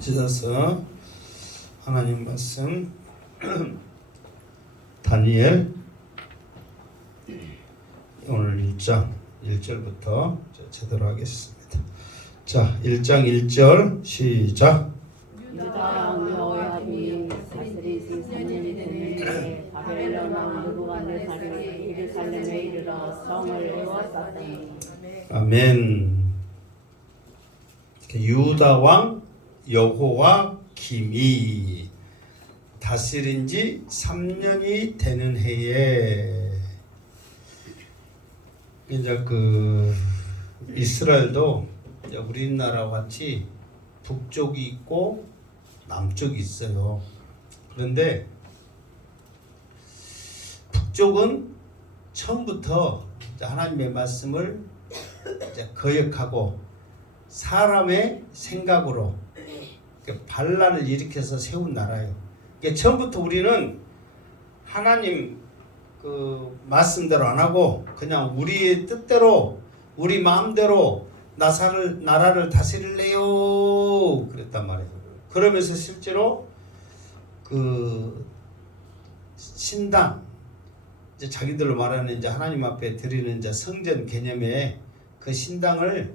지어서 하나님 말씀 다니엘 오늘 1장 1절부터 제대로 하겠습니다. 자, 1장 1절 시작. 유다 왕 여호야김이 다스리신 3년이 됐는데 바벨론 왕 느부갓네살이 예루살렘에 이르러 성을 에워쌌더니. 아멘. 유다 왕 여호야김이 다스린 지 3년이 되는 해에 이제 이스라엘도 이제 우리나라와 같이 북쪽이 있고 남쪽이 있어요. 그런데 북쪽은 처음부터 하나님의 말씀을 이제 거역하고 사람의 생각으로 반란을 일으켜서 세운 나라예요. 처음부터 우리는 하나님 말씀대로 안 하고 그냥 우리의 뜻대로 우리 마음대로 나라를 다스릴래요 그랬단 말이에요. 그러면서 실제로 신당 이제 자기들로 말하는 이제 하나님 앞에 드리는 이제 성전 개념의 그 신당을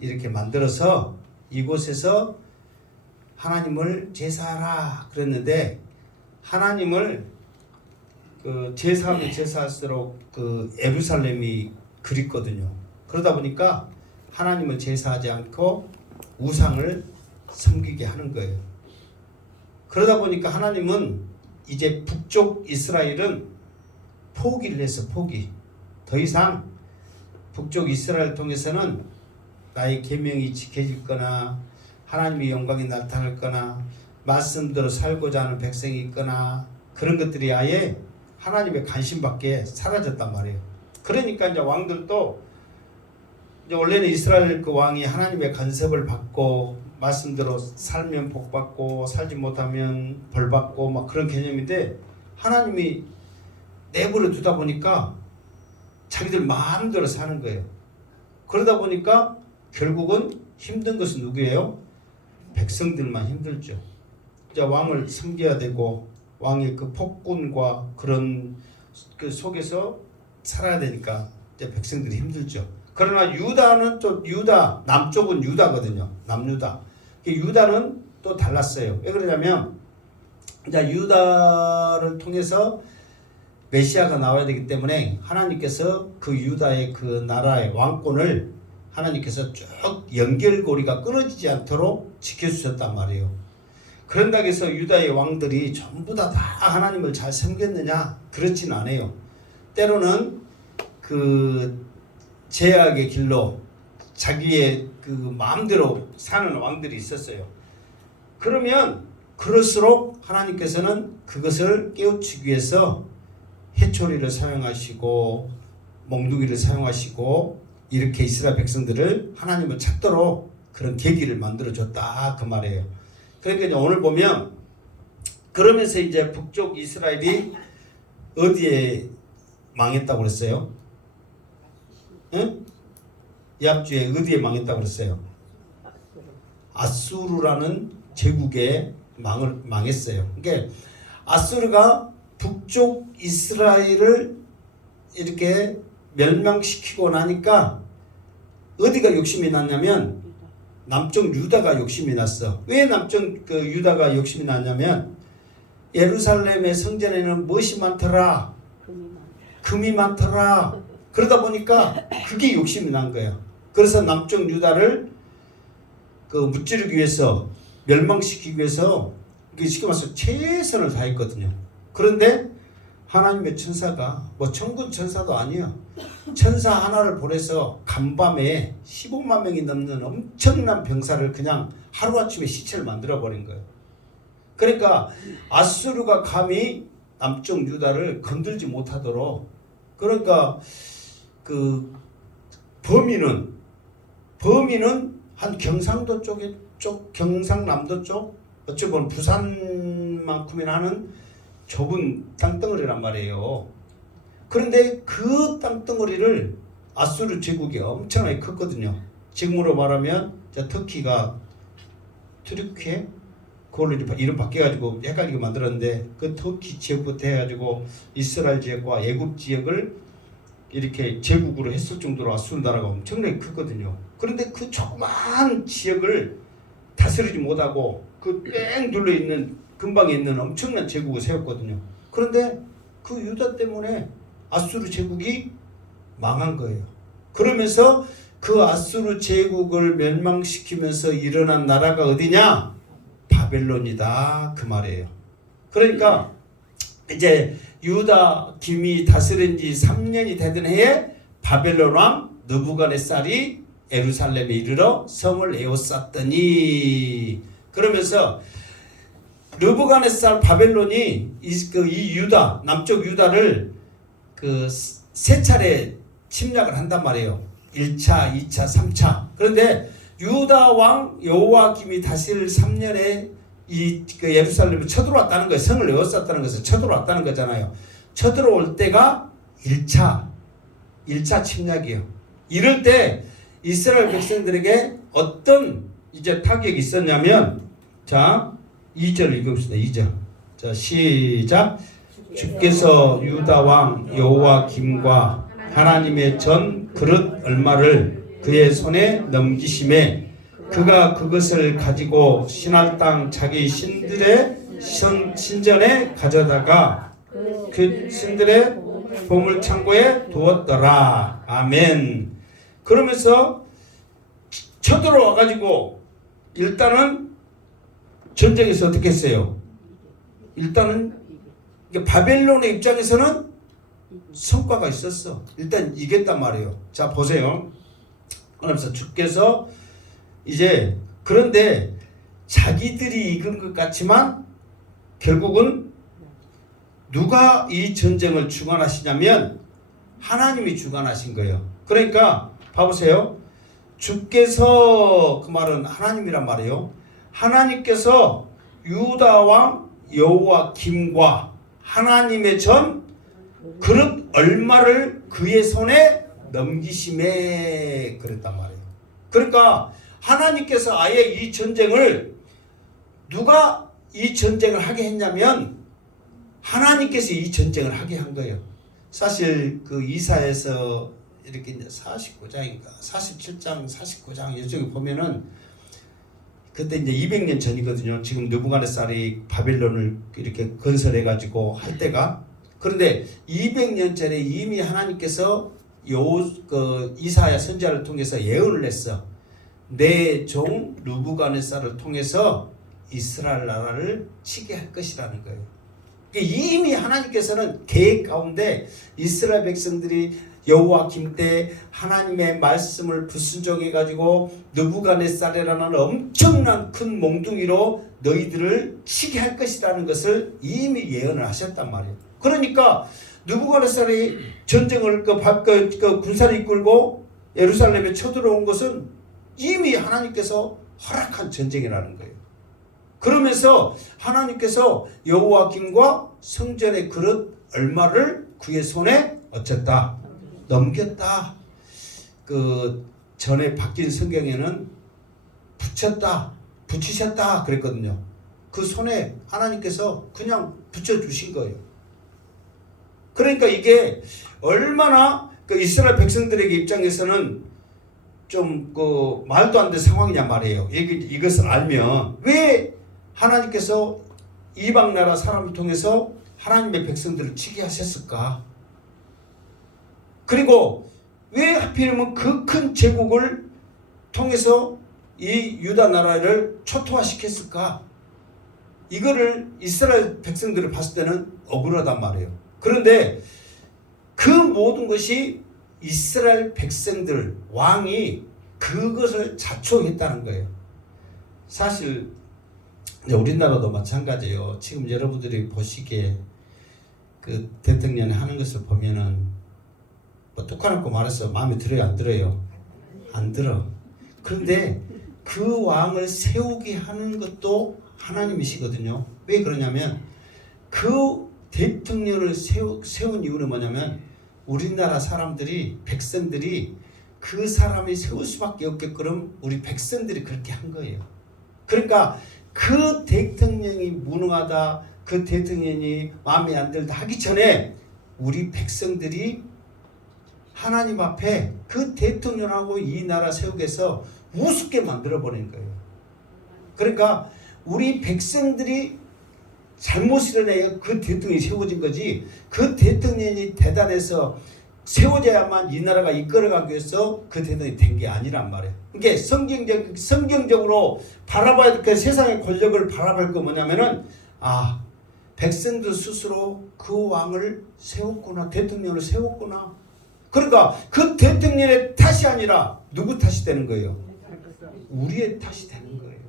이렇게 만들어서 이곳에서 하나님을 제사하라 그랬는데 하나님을 제사하면 제사할수록 예루살렘이 그립거든요. 그러다 보니까 하나님을 제사하지 않고 우상을 섬기게 하는 거예요. 그러다 보니까 하나님은 이제 북쪽 이스라엘은 포기를 해서 포기. 더 이상 북쪽 이스라엘 통해서는 나의 계명이 지켜질 거나 하나님의 영광이 나타날 거나 말씀대로 살고자 하는 백성이 있거나 그런 것들이 아예 하나님의 관심 밖에 사라졌단 말이에요. 그러니까 이제 왕들도 이제 원래는 이스라엘 그 왕이 하나님의 간섭을 받고 말씀대로 살면 복 받고 살지 못하면 벌 받고 막 그런 개념인데 하나님이 내버려 두다 보니까 자기들 마음대로 사는 거예요. 그러다 보니까 결국은 힘든 것은 누구예요? 백성들만 힘들죠. 이제 왕을 섬겨야 되고 왕의 그 폭군과 그런 그 속에서 살아야 되니까 이제 백성들이 힘들죠. 그러나 유다는 또 남쪽은 유다거든요. 남유다. 유다는 또 달랐어요. 왜 그러냐면 이제 유다를 통해서 메시아가 나와야 되기 때문에 하나님께서 그 유다의 그 나라의 왕권을 하나님께서 쭉 연결고리가 끊어지지 않도록 지켜주셨단 말이에요. 그런다고 해서 유다의 왕들이 전부 다 하나님을 잘 섬겼느냐? 그렇지는 않아요. 때로는 제약의 길로 자기의 마음대로 사는 왕들이 있었어요. 그러면 그럴수록 하나님께서는 그것을 깨우치기 위해서 해초리를 사용하시고 몽둥이를 사용하시고 이렇게 이스라엘 백성들을 하나님을 찾도록 그런 계기를 만들어줬다 그 말이에요. 그러니까 이제 오늘 보면 그러면서 이제 북쪽 이스라엘이 어디에 망했다고 그랬어요? 응? 이합주에 어디에 망했다고 그랬어요? 아수르라는 제국에 망했어요. 그러니까 아수르가 북쪽 이스라엘을 이렇게 멸망시키고 나니까 어디가 욕심이 났냐면 남쪽 유다가 욕심이 났어. 왜 남쪽 유다가 욕심이 났냐면 예루살렘의 성전에는 무엇이 많더라? 금이 많더라. 그러다 보니까 그게 욕심이 난 거야. 그래서 남쪽 유다를 무찌르기 위해서 멸망시키기 위해서 쉽게 말해서 최선을 다했거든요. 그런데 하나님의 천사가 천군 천사도 아니야. 천사 하나를 보내서 간밤에 15만 명이 넘는 엄청난 병사를 그냥 하루아침에 시체를 만들어버린 거예요. 그러니까 아수르가 감히 남쪽 유다를 건들지 못하도록 그러니까 범위는 한 경상도 경상남도 쪽 어찌 보면 부산만큼이나 하는 좁은 땅덩어리란 말이에요. 그런데 그 땅덩어리를 아수르 제국이 엄청나게 컸거든요. 지금으로 말하면 터키가 트리키에 그걸로 이름 바뀌어가지고 헷갈리게 만들었는데 그 터키 지역부터 해가지고 이스라엘 지역과 애굽 지역을 이렇게 제국으로 했을 정도로 아수르 나라가 엄청나게 크거든요. 그런데 그 조그마한 지역을 다스리지 못하고 그 뺑 둘러 있는 근방에 있는 엄청난 제국을 세웠거든요. 그런데 그 유다 때문에 아수르 제국이 망한 거예요. 그러면서 그 아수르 제국을 멸망시키면서 일어난 나라가 어디냐? 바벨론이다 그 말이에요. 그러니까 이제 유다 김이 다스린 지 3년이 되던 해에 바벨론 왕 느부갓네살이 예루살렘에 이르러 성을 에워쌌더니, 그러면서 느부갓네살 바벨론이 이 유다 남쪽 유다를 그 세 차례 침략을 한단 말이에요. 1차, 2차, 3차. 그런데 유다 왕 여호와김이 다스릴 3년에 그 예루살렘을 쳐들어왔다는 거예요. 성을 에워쌌다는 것은 쳐들어왔다는 거잖아요. 쳐들어올 때가 1차 침략이에요. 이럴 때 이스라엘 백성들에게 어떤 이제 타격이 있었냐면, 자 2절 읽읍시다. 2절. 자 시작. 주께서 유다 왕 여호와김과 하나님의 전 그릇 얼마를 그의 손에 넘기심에 그가 그것을 가지고 신할 땅 자기 신들의 신전에 가져다가 그 신들의 보물창고에 두었더라. 아멘. 그러면서 쳐들어와 가지고 일단은 전쟁에서 어떻게 했어요? 일단은 바벨론의 입장에서는 성과가 있었어. 일단 이겼단 말이에요. 자 보세요. 그러면서 주께서 이제, 그런데 자기들이 이긴 것 같지만 결국은 누가 이 전쟁을 주관하시냐면 하나님이 주관하신 거예요. 그러니까 봐보세요. 주께서, 그 말은 하나님이란 말이에요. 하나님께서 유다 왕 여호와김과 하나님의 전 그릇 얼마를 그의 손에 넘기심에 그랬단 말이에요. 그러니까 하나님께서 아예 이 전쟁을, 누가 이 전쟁을 하게 했냐면 하나님께서 이 전쟁을 하게 한 거예요. 사실 그 이사에서 이렇게 이제 49장인가 47장 49장 이쪽에 보면은 그때 이제 200년 전이거든요. 지금 느부갓네살이 바벨론을 이렇게 건설해 가지고 할 때가. 그런데 200년 전에 이미 하나님께서 그 이사야 선지자를 통해서 예언을 했어. 내 종 느부갓네살을 통해서 이스라엘 나라를 치게 할 것이라는 거예요. 이미 하나님께서는 계획 가운데 이스라엘 백성들이 여호와김 때 하나님의 말씀을 불순종해 가지고 느부갓네살이라는 엄청난 큰 몽둥이로 너희들을 치게 할 것이라는 것을 이미 예언을 하셨단 말이에요. 그러니까 느부갓네살이 전쟁을 그 군사를 이끌고 예루살렘에 쳐들어온 것은 이미 하나님께서 허락한 전쟁이라는 거예요. 그러면서 하나님께서 여호와김과 성전의 그릇 얼마를 그의 손에 어쨌다? 넘겼다. 그 전에 바뀐 성경에는 붙였다, 붙이셨다 그랬거든요. 그 손에 하나님께서 그냥 붙여주신 거예요. 그러니까 이게 얼마나 그 이스라엘 백성들에게 입장에서는 좀 그 말도 안 되는 상황이냐 말이에요. 이것을 알면 왜 하나님께서 이방 나라 사람을 통해서 하나님의 백성들을 치게 하셨을까? 그리고 왜 하필이면 그 큰 제국을 통해서 이 유다 나라를 초토화시켰을까? 이거를 이스라엘 백성들을 봤을 때는 억울하단 말이에요. 그런데 그 모든 것이 이스라엘 백성들, 왕이 그것을 자초했다는 거예요. 사실 우리나라도 마찬가지예요. 지금 여러분들이 보시기에 그 대통령이 하는 것을 보면은 뭐 똑같고 말해서 마음에 들어요, 안 들어요? 안 들어. 그런데 그 왕을 세우게 하는 것도 하나님이시거든요. 왜 그러냐면 그 대통령을 세운 이유는 뭐냐면 우리나라 사람들이, 백성들이 그 사람이 세울 수밖에 없게끔 우리 백성들이 그렇게 한 거예요. 그러니까 그 대통령이 무능하다, 그 대통령이 마음에 안 들다 하기 전에 우리 백성들이 하나님 앞에 그 대통령하고 이 나라 세우기 위해서 우습게 만들어버린 거예요. 그러니까 우리 백성들이 잘못을 해야 그 대통령이 세워진 거지, 그 대통령이 대단해서 세워져야만 이 나라가 이끌어가기 위해서 그 대통령이 된 게 아니란 말이에요. 그게 성경적으로 바라봐야 될 그 세상의 권력을 바라볼 거 뭐냐면은, 백성들 스스로 그 왕을 세웠구나, 대통령을 세웠구나. 그러니까 그 대통령의 탓이 아니라 누구 탓이 되는 거예요? 우리의 탓이 되는 거예요.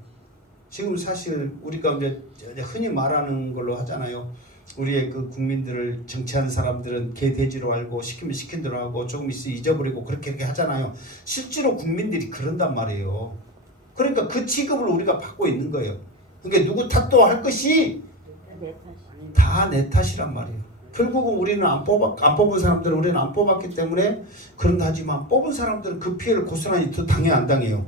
지금 사실 우리가 이제 흔히 말하는 걸로 하잖아요. 우리의 그 국민들을 정치하는 사람들은 개 돼지로 알고 시키면 시킨 대로 하고 조금 있으면 잊어버리고 그렇게 하잖아요. 실제로 국민들이 그런단 말이에요. 그러니까 그 취급을 우리가 받고 있는 거예요. 그러니까 누구 탓도 할 것이 다 내 탓이란 말이에요. 결국은 우리는 안 뽑은 사람들은 우리는 안 뽑았기 때문에 그런다 하지만 뽑은 사람들은 그 피해를 고스란히 더 당해 안 당해요?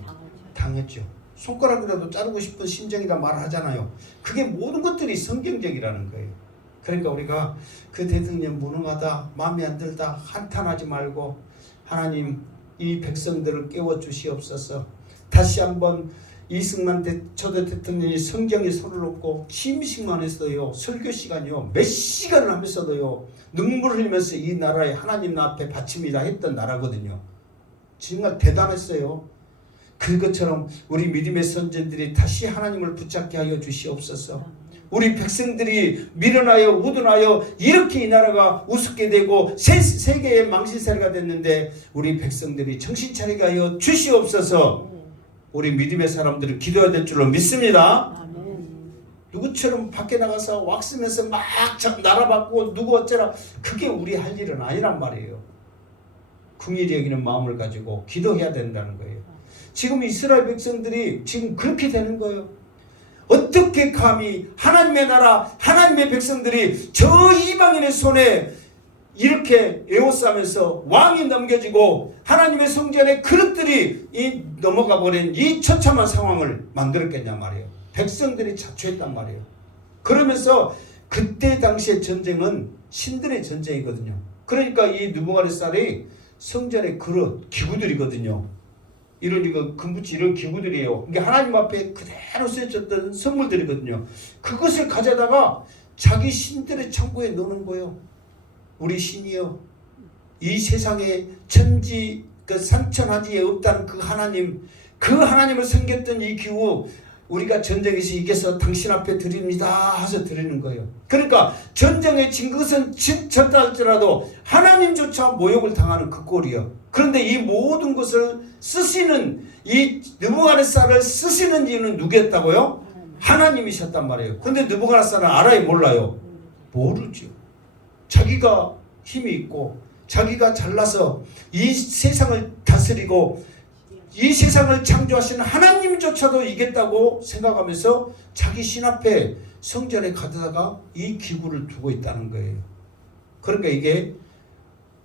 당했죠. 손가락이라도 자르고 싶은 심정이라 말하잖아요. 그게 모든 것들이 성경적이라는 거예요. 그러니까 우리가 그 대통령 무능하다, 마음에 안 들다 한탄하지 말고 하나님 이 백성들을 깨워주시옵소서. 다시 한번 이승만 초대 대통령이 성경에 손을 놓고 취임식만 했어요. 설교 시간이요. 몇 시간을 하면서도요. 눈물을 흘리면서 이 나라에 하나님 앞에 바칩니다 했던 나라거든요. 정말 대단했어요. 그것처럼 우리 믿음의 선전들이 다시 하나님을 붙잡게 하여 주시옵소서. 우리 백성들이 밀어나여 우둔하여 이렇게 이 나라가 우습게 되고 세계의 망신살이가 됐는데 우리 백성들이 정신 차리게 하여 주시옵소서. 우리 믿음의 사람들은 기도해야 될 줄로 믿습니다. 아멘. 누구처럼 밖에 나가서 왁쓰면서 막 나라 바꾸고 누구 어쩌라, 그게 우리 할 일은 아니란 말이에요. 긍휼히 여기는 마음을 가지고 기도해야 된다는 거예요. 지금 이스라엘 백성들이 지금 그렇게 되는 거예요. 어떻게 감히 하나님의 나라, 하나님의 백성들이 저 이방인의 손에 이렇게 에워싸면서 왕이 넘겨지고 하나님의 성전에 그릇들이 넘어가 버린 이 처참한 상황을 만들었겠냐 말이에요. 백성들이 자초했단 말이에요. 그러면서 그때 당시의 전쟁은 신들의 전쟁이거든요. 그러니까 이 느부갓네살이 성전의 그릇, 기구들이거든요. 이런 금붙이 이런 기구들이에요. 이게 하나님 앞에 그대로 쓰여졌던 선물들이거든요. 그것을 가져다가 자기 신들의 창고에 넣는 거예요. 우리 신이여, 이 세상에 천지 그 산천하지에 없다는 그 하나님을 섬겼던 이 기구, 우리가 전쟁에서 이겨서 당신 앞에 드립니다 해서 드리는 거예요. 그러니까 전쟁에 진 것은 졌다 할지라도 하나님조차 모욕을 당하는 그 꼴이요. 그런데 이 모든 것을 쓰시는, 이 느부갓네살을 쓰시는 이유는 누구였다고요? 하나님이셨단 말이에요. 그런데 느부갓네살은 알아요, 몰라요? 모르죠. 자기가 힘이 있고 자기가 잘나서 이 세상을 다스리고 이 세상을 창조하시는 하나님조차도 이겼다고 생각하면서 자기 신 앞에 성전에 가져다가 이 기구를 두고 있다는 거예요. 그러니까 이게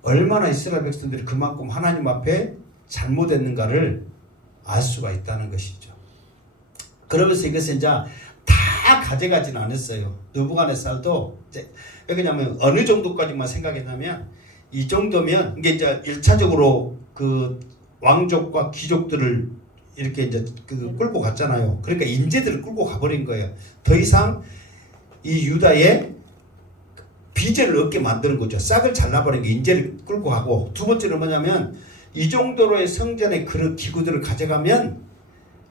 얼마나 이스라엘 백성들이 그만큼 하나님 앞에 잘못했는가를 알 수가 있다는 것이죠. 그러면서 이것을 이제 다 가져가지는 않았어요. 느부갓네살도 왜냐하면 어느 정도까지만 생각했냐면, 이 정도면 이게 이제 1차적으로 그 왕족과 귀족들을 이렇게 이제 끌고 갔잖아요. 그러니까 인재들을 끌고 가버린 거예요. 더 이상 이 유다의 비제를 얻게 만드는 거죠. 싹을 잘라버린 게 인재를 끌고 가고, 두 번째는 뭐냐면 이 정도로의 성전의 그런 기구들을 가져가면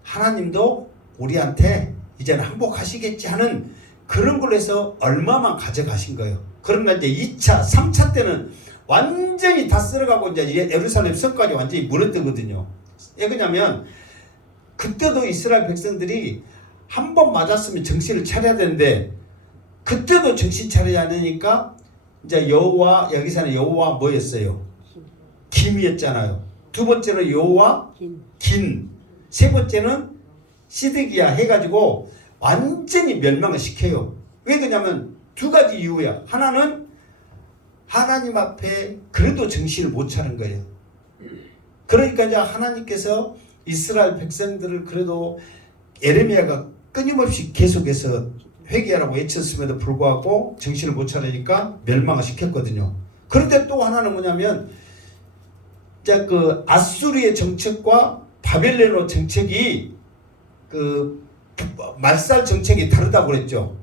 하나님도 우리한테 이제는 항복하시겠지 하는 그런 걸로 해서 얼마만 가져가신 거예요. 그러나 이제 2차, 3차 때는 완전히 다 쓸어가고 이제 예루살렘 성까지 완전히 무너뜨거든요. 왜 그러냐면 그때도 이스라엘 백성들이 한 번 맞았으면 정신을 차려야 되는데 그때도 정신 차리지 않으니까 이제 여호와, 여기서는 여호와 뭐였어요? 김이었잖아요. 두 번째는 여호와 긴, 세 번째는 시드기야 해가지고 완전히 멸망을 시켜요. 왜 그러냐면 두 가지 이유야. 하나는 하나님 앞에 그래도 정신을 못 차린 거예요. 그러니까 이제 하나님께서 이스라엘 백성들을 그래도 에레미야가 끊임없이 계속해서 회개하라고 외쳤음에도 불구하고 정신을 못 차리니까 멸망을 시켰거든요. 그런데 또 하나는 뭐냐면 자, 그 아수르의 정책과 바벨론의 정책이 그 말살 정책이 다르다고 그랬죠.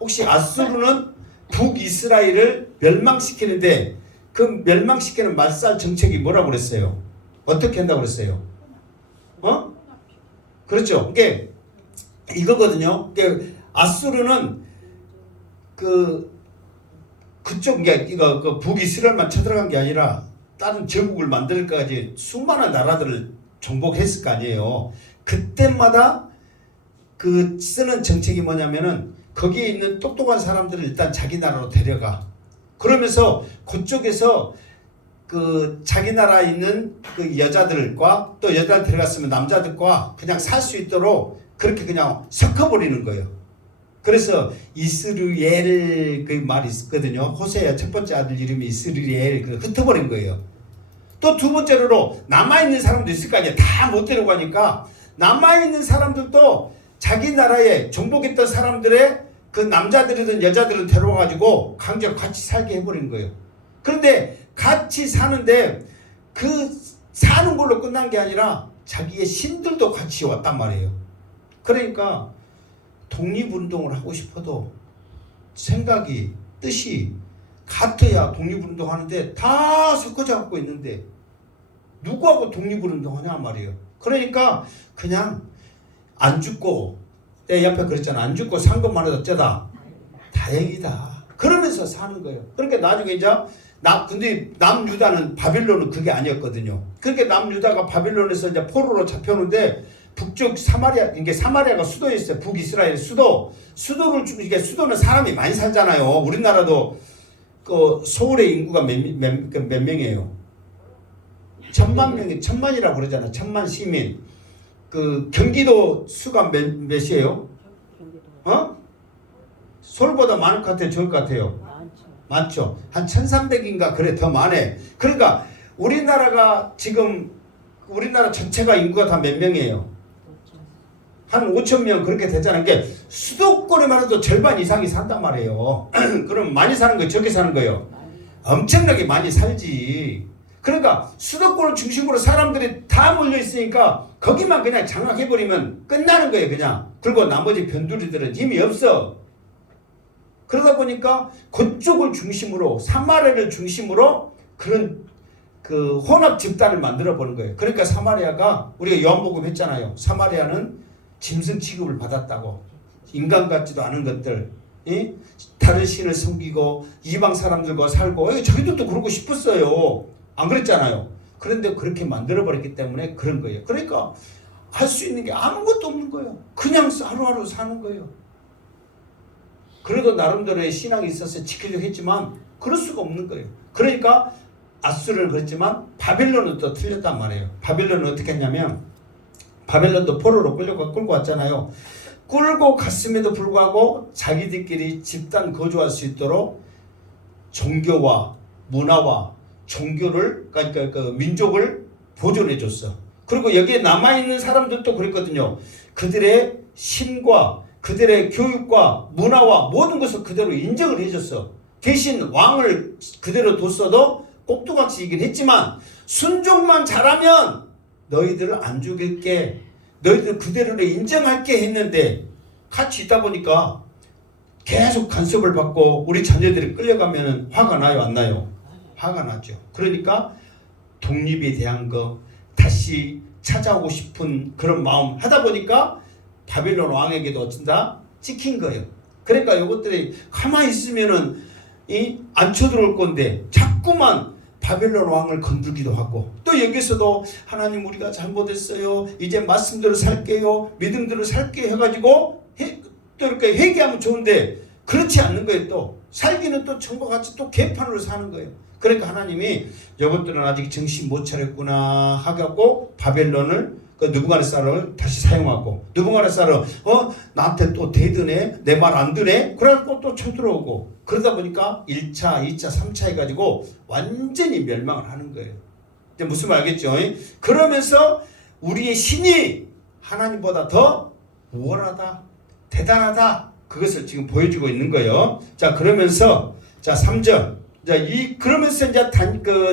혹시 아수르는 북이스라엘을 멸망시키는데 그 멸망시키는 말살 정책이 뭐라고 그랬어요? 어떻게 한다고 그랬어요? 그렇죠. 이게 이거거든요. 이게 아수르는 그쪽 이거 그 북이스라엘만 쳐들어간 게 아니라 다른 제국을 만들까지 수많은 나라들을 정복했을 거 아니에요. 그때마다 그 쓰는 정책이 뭐냐면은 거기에 있는 똑똑한 사람들을 일단 자기 나라로 데려가. 그러면서 그쪽에서 그 자기 나라에 있는 그 여자들과 또 여자들 데려갔으면 남자들과 그냥 살 수 있도록 그렇게 그냥 섞어버리는 거예요. 그래서 이스르엘 그 말이 있거든요. 호세야 첫 번째 아들 이름이 이스르엘 그 흩어버린 거예요. 또 두 번째로 남아있는 사람도 있을 거 아니에요. 다 못 데려가니까 남아있는 사람들도 자기 나라에 정복했던 사람들의 그 남자들이든 여자들은 데려와가지고 강제로 같이 살게 해버린 거예요. 그런데 같이 사는데 그 사는 걸로 끝난 게 아니라 자기의 신들도 같이 왔단 말이에요. 그러니까 독립운동을 하고 싶어도 생각이 뜻이 같아야 독립운동 하는데 다 섞어져 갖고 있는데 누구하고 독립운동 하냐 말이에요. 그러니까 그냥 안 죽고 내 옆에 그랬잖아. 안 죽고 산 것만 해도 어쩌다 다행이다. 그러면서 사는 거예요. 그러니까 나중에 이제 근데 남유다는 바빌론은 그게 아니었거든요. 그러니까 남유다가 바빌론에서 이제 포로로 잡혀오는데 북쪽 사마리아, 이게 사마리아가 수도였어요. 북이스라엘 수도를 이게 수도는 사람이 많이 살잖아요. 우리나라도 그 서울의 인구가 몇 명이에요? 1000만이라고 그러잖아. 1000만 시민. 그 경기도 수가 몇이에요? 서울보다 많을 것 같아요? 적을 것 같아요? 많죠. 한 1300인가 그래 더 많네. 그러니까 우리나라가 지금 우리나라 전체가 인구가 다 몇 명이에요? 한 5,000명 그렇게 되잖아요. 이게 수도권에만 해도 절반 이상이 산단 말이에요. 그럼 많이 사는 거예요? 적게 사는 거예요? 엄청나게 많이 살지. 그러니까 수도권을 중심으로 사람들이 다 몰려 있으니까 거기만 그냥 장악해버리면 끝나는 거예요. 그냥. 그리고 나머지 변두리들은 힘이 없어. 그러다 보니까 그쪽을 중심으로 사마리아를 중심으로 그런 그 혼합 집단을 만들어 보는 거예요. 그러니까 사마리아가 우리가 요한복음 했잖아요. 사마리아는 짐승 취급을 받았다고. 인간 같지도 않은 것들, 다른 신을 섬기고 이방 사람들과 살고 자기들도 그러고 싶었어요. 안 그랬잖아요. 그런데 그렇게 만들어 버렸기 때문에 그런 거예요. 그러니까 할 수 있는 게 아무것도 없는 거예요. 그냥 하루하루 사는 거예요. 그래도 나름대로의 신앙이 있어서 지키려고 했지만 그럴 수가 없는 거예요. 그러니까 아수르는 그랬지만 바빌론은 또 틀렸단 말이에요. 바빌론은 어떻게 했냐면 바빌론도 포로로 끌고 왔잖아요. 끌고 갔음에도 불구하고 자기들끼리 집단 거주할 수 있도록 종교와 문화와 종교를 그러니까 그 민족을 보존해 줬어. 그리고 여기에 남아있는 사람들도 그랬거든요. 그들의 신과 그들의 교육과 문화와 모든 것을 그대로 인정을 해줬어. 대신 왕을 그대로 뒀어도 꼭두각시이긴 했지만 순종만 잘하면 너희들을 안 죽일게, 너희들 그대로 인정할게 했는데 같이 있다 보니까 계속 간섭을 받고 우리 자녀들이 끌려가면 화가 나요, 안 나요? 화가 나죠. 그러니까 독립에 대한 거 다시 찾아오고 싶은 그런 마음 하다 보니까 바빌론 왕에게도 어쩐다 찍힌 거예요. 그러니까 이것들이 가만히 있으면은 안 쳐들어올 건데 자꾸만 바빌론 왕을 건들기도 하고 또 여기서도 하나님 우리가 잘못했어요. 이제 말씀대로 살게요. 믿음대로 살게요 해가지고 또 이렇게 회개하면 좋은데 그렇지 않는 거예요. 또 살기는 또 전과 같이 또 개판으로 사는 거예요. 그러니까 하나님이 이것들은 아직 정신 못 차렸구나 하고 바벨론을 그 느부갓네살을 다시 사용하고 느부갓네살은 나한테 또 대드네 내 말 안 듣네 그래갖고 또 쳐들어오고 그러다 보니까 1차, 2차, 3차 해가지고 완전히 멸망을 하는 거예요. 이제 무슨 말 알겠죠? 그러면서 우리의 신이 하나님보다 더 우월하다, 대단하다, 그것을 지금 보여주고 있는 거예요. 자, 그러면서 자 3절. 자, 그러면서 이제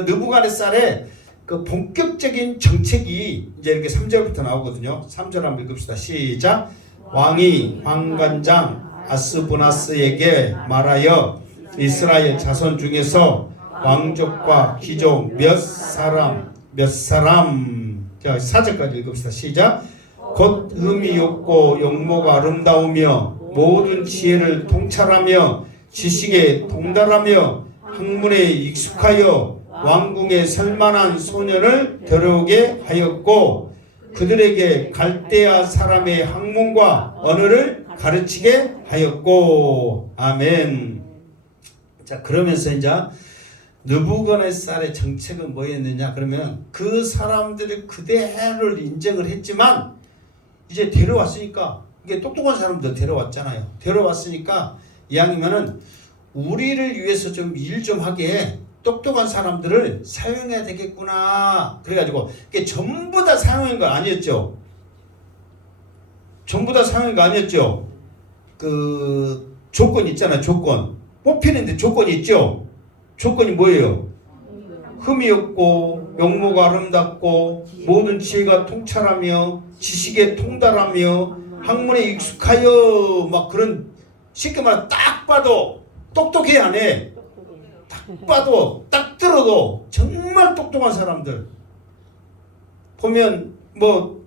느부갓네살의 그 본격적인 정책이 이제 이렇게 3절부터 나오거든요. 3절 한번 읽읍시다. 시작. 왕이 환관장 아스부나스에게 말하여 이스라엘 자손 중에서 왕족과 귀족 몇 사람 자 4절까지 읽읍시다. 시작. 곧 흠이 없고 용모가 아름다우며 모든 지혜를 통찰하며 지식에 동달하며 학문에 익숙하여 왕궁에 설만한 소년을 데려오게 하였고 그들에게 갈대아 사람의 학문과 언어를 가르치게 하였고. 아멘. 자, 그러면서 이제 느부갓네살의 정책은 뭐였느냐 그러면 그 사람들이 그대로를 인정을 했지만 이제 데려왔으니까 이게 똑똑한 사람들 데려왔잖아요. 데려왔으니까 이왕이면은 우리를 위해서 좀 일 좀 하게 똑똑한 사람들을 사용해야 되겠구나. 그래가지고 이게 전부 다 사용한 거 아니었죠. 전부 다 사용한 거 아니었죠. 그 조건 있잖아요. 조건 뽑히는데 조건이 있죠. 조건이 뭐예요? 흠이 없고 용모가 아름답고 모든 지혜가 통찰하며 지식에 통달하며 학문에 익숙하여 막 그런 쉽게 말해 딱 봐도 똑똑해 안 해. 딱 봐도 딱 들어도 정말 똑똑한 사람들 보면 뭐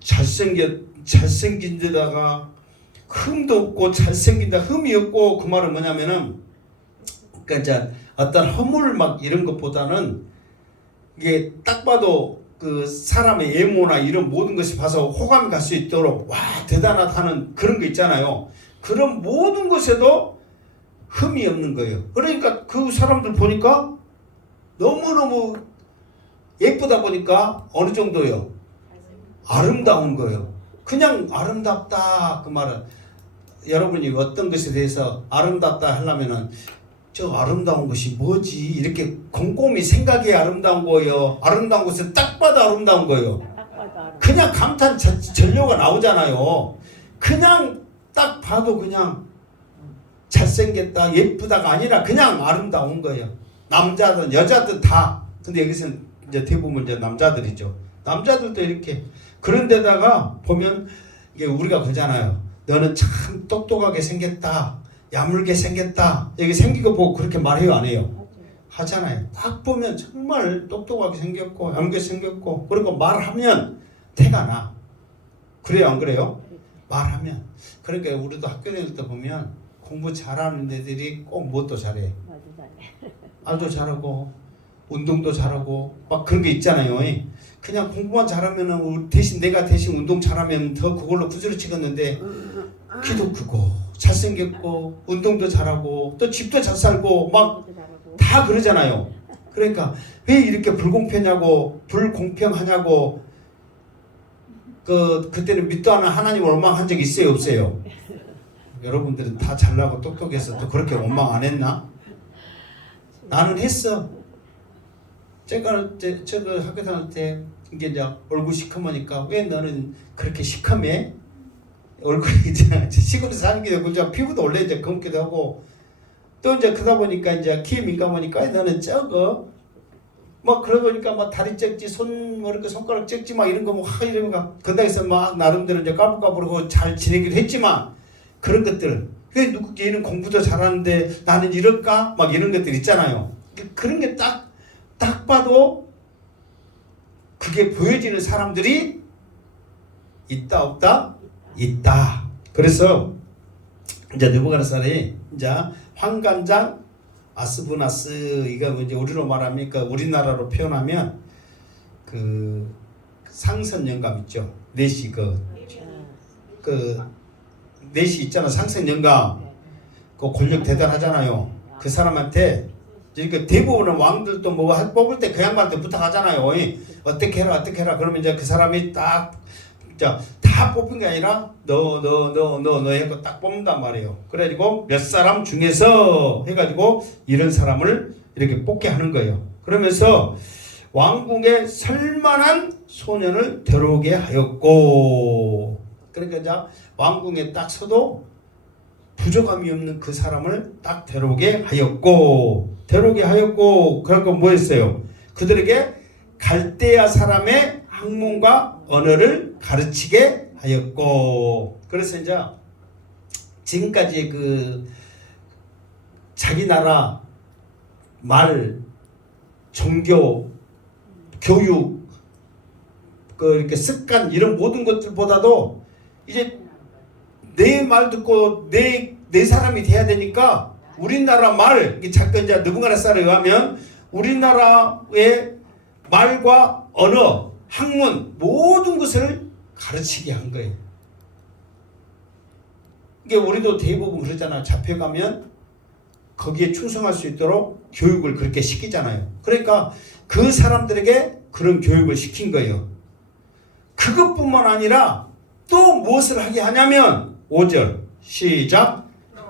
잘생긴 데다가 흠도 없고 잘생긴다 흠이 없고 그 말은 뭐냐면은 그러니까 이제 어떤 허물 막 이런 것보다는 이게 딱 봐도 그 사람의 외모나 이런 모든 것이 봐서 호감이 갈 수 있도록 와 대단하다는 그런 거 있잖아요. 그런 모든 것에도 흠이 없는 거예요. 그러니까 그 사람들 보니까 너무너무 예쁘다 보니까 어느 정도요? 아름다운 거예요. 그냥 아름답다 그 말은 여러분이 어떤 것에 대해서 아름답다 하려면은 저 아름다운 것이 뭐지 이렇게 곰곰이 생각해 아름다운 거예요. 아름다운 것은 딱 봐도 아름다운 거예요. 그냥 감탄 전류가 나오잖아요. 그냥 딱 봐도 그냥 잘생겼다 예쁘다가 아니라 그냥 아름다운 거예요. 남자든 여자든 다. 근데 여기서는 이제 대부분 이제 남자들이죠. 남자들도 이렇게 그런데다가 보면 이게 우리가 그러잖아요. 너는 참 똑똑하게 생겼다. 야물게 생겼다. 여기 생긴 거 보고 그렇게 말해요 안 해요? 하잖아요. 딱 보면 정말 똑똑하게 생겼고 야물게 생겼고 그리고 말하면 태가 나. 그래요 안 그래요? 말하면. 그러니까 우리도 학교 다닐 때 보면 공부 잘하는 애들이 꼭 뭣도 잘해. 말도 잘하고 운동도 잘하고 막 그런 게 있잖아요. 그냥 공부만 잘하면은 대신 내가 대신 운동 잘하면 더 그걸로 구슬을 찍었는데 키도 크고 잘생겼고 운동도 잘하고 또 집도 잘 살고 막 다 그러잖아요. 그러니까 왜 이렇게 불공평하냐고 그때는 믿도 않은 하나님을 원망한 적 있어요 없어요? 여러분들은 다 잘나고 똑똑해서 또 그렇게 원망 안 했나? 나는 했어. 제가 학교 다닐 때 이게 이제 얼굴 시커머니까 왜 너는 그렇게 시커매? 얼굴이 이제 시골에서 사는 게 되고 피부도 원래 이제 검기도 하고 또 이제 그러다 보니까 이제 키에 민감하니까 너는 적어. 막 그러다 보니까 막 다리 쩍지 손가락 쩍지 막 이런 거 뭐 이러면 건당에서 막 나름대로 이제 까불까불하고 잘 지내기도 했지만 그런 것들 왜 얘는 공부도 잘하는데 나는 이럴까? 막 이런 것들 있잖아요. 그런 게 딱 봐도 그게 보여지는 사람들이 있다 없다? 있다. 그래서 이제 느부갓네살이 이제 환관장 아스부나스 이거 이제 우리로 말하니까 우리나라로 표현하면 그 상선 영감 있죠. 내시 그 내시 있잖아. 상선 영감 그 권력 대단하잖아요. 그 사람한테 그러니까 대부분은 왕들도 뭐 뽑을 때 그 양반한테 부탁하잖아요. 어떻게 해라 그러면 이제 그 사람이 다 뽑힌 게 아니라 너 해서 딱 뽑는단 말이에요. 그래가지고 몇 사람 중에서 해가지고 이런 사람을 이렇게 뽑게 하는 거예요. 그러면서 왕궁에 설만한 소년을 데려오게 하였고 그러니까 이제 왕궁에 딱 서도 부족함이 없는 그 사람을 딱 데려오게 하였고 그러니까 뭐 했어요? 그들에게 갈대아 사람의 학문과 언어를 가르치게 하였고, 그래서 이제 지금까지 그 자기 나라 말, 종교, 교육, 그 이렇게 습관 이런 모든 것들보다도 이제 내 말 듣고 내 사람이 돼야 되니까 우리나라 말, 잠깐 이제 느부갓네살에 의하면 우리나라의 말과 언어, 학문 모든 것을 가르치게 한 거예요. 이게 우리도 대부분 그러잖아요. 잡혀가면 거기에 충성할 수 있도록 교육을 그렇게 시키잖아요. 그러니까 그 사람들에게 그런 교육을 시킨 거예요. 그것뿐만 아니라 또 무엇을 하게 하냐면 5절 시작.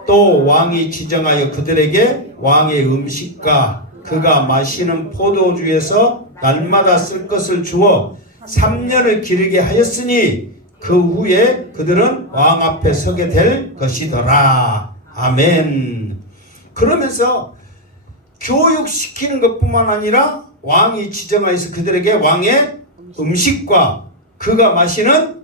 또 왕이 지정하여 그들에게 왕의 음식과 그가 마시는 포도주에서 날마다 쓸 것을 주어 3년을 기르게 하였으니 그 후에 그들은 왕 앞에 서게 될 것이더라. 아멘. 그러면서 교육시키는 것뿐만 아니라 왕이 지정하여서 그들에게 왕의 음식과 그가 마시는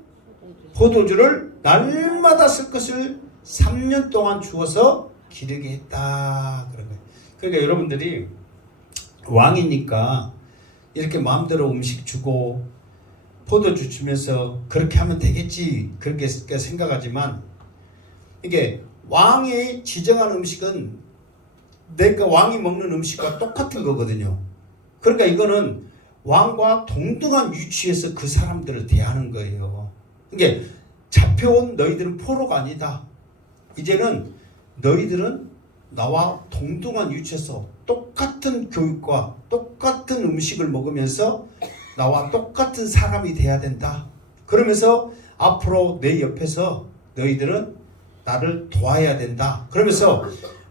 포도주를 날마다 쓸 것을 3년 동안 주어서 기르게 했다. 그런 거예요. 그러니까 여러분들이 왕이니까 이렇게 마음대로 음식 주고 포도주 주면서 그렇게 하면 되겠지 그렇게 생각하지만, 이게 왕이 지정한 음식은 내가 왕이 먹는 음식과 똑같은 거거든요. 그러니까 이거는 왕과 동등한 위치에서 그 사람들을 대하는 거예요. 이게 잡혀온 너희들은 포로가 아니다. 이제는 너희들은 나와 동등한 위치에서 똑같은 교육과 똑같은 음식을 먹으면서 나와 똑같은 사람이 돼야 된다. 그러면서 앞으로 내 옆에서 너희들은 나를 도와야 된다. 그러면서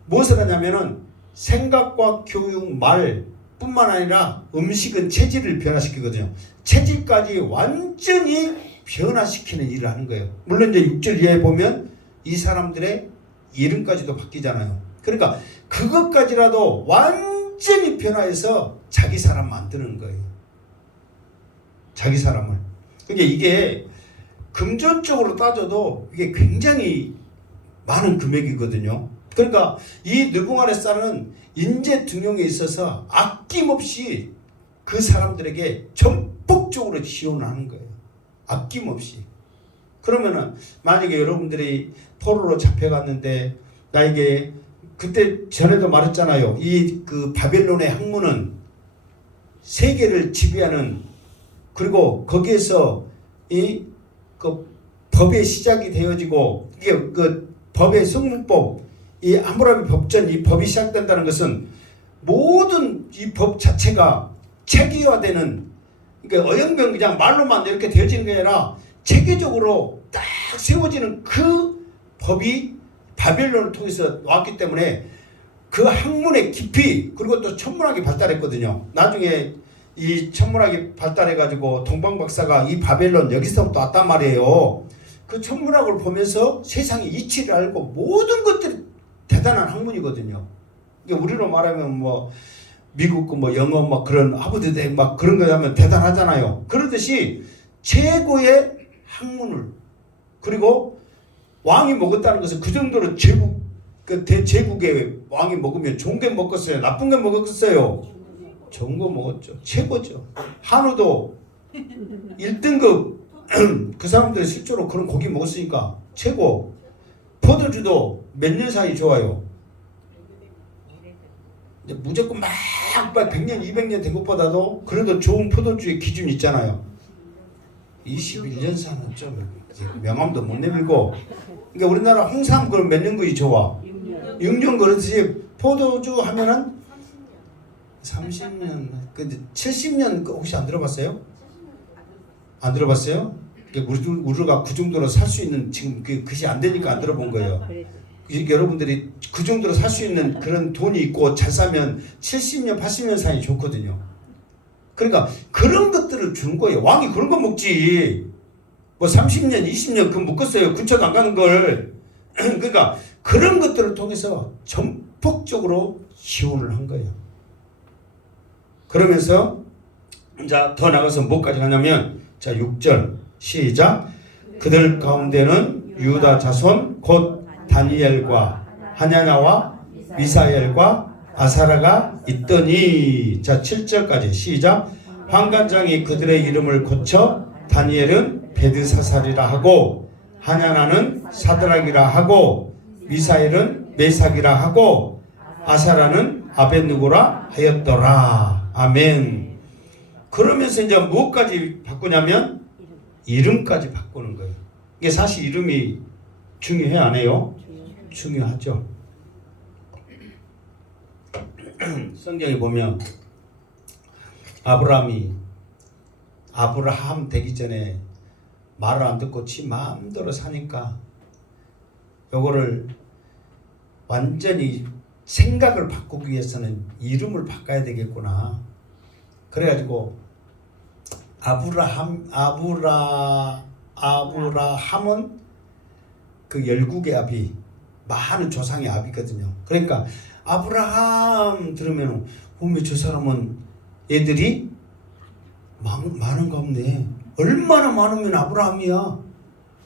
무엇을 하냐면은 생각과 교육, 말 뿐만 아니라 음식은 체질을 변화시키거든요. 체질까지 완전히 변화시키는 일을 하는 거예요. 물론 이제 6절 이하에 보면 이 사람들의 이름까지도 바뀌잖아요. 그러니까 그것까지라도 완전히 변화해서 자기 사람 만드는 거예요. 자기 사람을. 그러니까 이게 금전적으로 따져도 이게 굉장히 많은 금액이거든요. 그러니까 이 느부갓네살은 인재 등용에 있어서 아낌없이 그 사람들에게 전폭적으로 지원하는 거예요. 아낌없이. 그러면은 만약에 여러분들이 포로로 잡혀갔는데 나에게 그때 전에도 말했잖아요. 이 그 바벨론의 학문은 세계를 지배하는, 그리고 거기에서 이 그 법의 시작이 되어지고 이게 그 법의 성문법, 이 함무라비 법전 이 법이 시작된다는 것은 모든 이 법 자체가 체계화되는, 그러니까 어영병 그냥 말로만 이렇게 되어지는 게 아니라 체계적으로 딱 세워지는 그 법이 바벨론을 통해서 왔기 때문에 그 학문의 깊이, 그리고 또 천문학이 발달했거든요. 나중에 이 천문학이 발달해가지고 동방박사가 이 바벨론 여기서부터 왔단 말이에요. 그 천문학을 보면서 세상의 이치를 알고 모든 것들이 대단한 학문이거든요. 이게 우리로 말하면 뭐 미국 그 뭐 영어 막 그런 하버드대 막 그런 거 하면 대단하잖아요. 그러듯이 최고의 학문을, 그리고 왕이 먹었다는 것은 그 정도로 제국 그 대제국의 왕이 먹으면 좋은 게 먹었어요, 나쁜 게 먹었어요? 좋은 거 먹었죠. 최고죠. 한우도 1등급 그 사람들이 실제로 그런 고기 먹었으니까 최고. 포도주도 몇 년 사이 좋아요. 무조건 막 100년 200년 된 것보다도 그래도 좋은 포도주의 기준이 있잖아요. 21년 사는 좀 명함도 못 내밀고. 그러니까 우리나라 홍삼 그럼 몇 년 거이 좋아? 6년 그렇듯이 포도주 하면은 30년, 근데 70년 혹시 안 들어봤어요? 안 들어봤어요? 우리가 그 정도로 살 수 있는 지금 그것이 안 되니까 안 들어본 거예요. 여러분들이 그 정도로 살 수 있는 그런 돈이 있고 잘 사면 70년, 80년 사이 좋거든요. 그러니까 그런 것들을 주는 거예요. 왕이 그런 거 먹지. 뭐 30년, 20년 그 묶었어요. 근처도 안 가는 걸. 그러니까 그런 것들을 통해서 전폭적으로 지원을 한 거예요. 그러면서 자, 더 나가서 뭐까지 가냐면 자, 6절 시작. 그들 가운데는 유다 자손 곧 다니엘과 하냐냐와 미사엘과 아사라가 있더니 자, 7절까지 시작. 환관장이 그들의 이름을 고쳐 다니엘은 베드사살이라 하고 하냐나는 사드락이라 하고 미사엘은 메삭이라 하고 아사라는 아벳느고라 하였더라. 아멘. 그러면서 이제 무엇까지 바꾸냐면 이름까지 바꾸는 거예요. 이게 사실 이름이 중요해 안 해요? 중요하죠. 성경에 보면 아브라함 되기 전에 말을 안 듣고 지 마음대로 사니까 요거를 완전히 생각을 바꾸기 위해서는 이름을 바꿔야 되겠구나. 그래가지고 아브라함은 그 열국의 아비, 많은 조상의 아비거든요. 그러니까 아브라함 들으면 보면 저 사람은 애들이 많은가 보네. 얼마나 많으면 아브라함이야.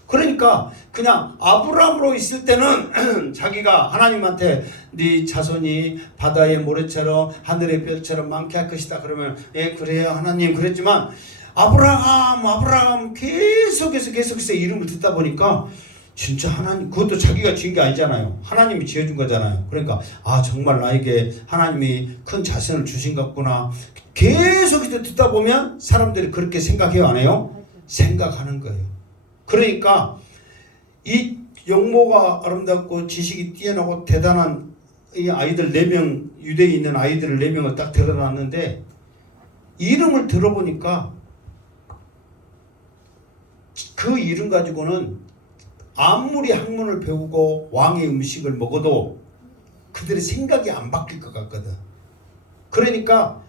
그러니까 그냥 아브라함으로 있을 때는 자기가 하나님한테 네 자손이 바다의 모래처럼 하늘의 별처럼 많게 할 것이다. 그러면 예 그래요 하나님 그랬지만 아브라함 계속해서 이름을 듣다 보니까 진짜 하나님, 그것도 자기가 지은 게 아니잖아요. 하나님이 지어준 거잖아요. 그러니까 아 정말 나에게 하나님이 큰 자손을 주신 것 같구나. 계속해서 듣다 보면 사람들이 그렇게 생각해요 안 해요? 생각하는 거예요. 그러니까 이 영모가 아름답고 지식이 뛰어나고 대단한 이 아이들 4명, 유대에 있는 아이들 4명을 딱 들어놨는데 이름을 들어보니까 그 이름 가지고는 아무리 학문을 배우고 왕의 음식을 먹어도 그들의 생각이 안 바뀔 것 같거든. 그러니까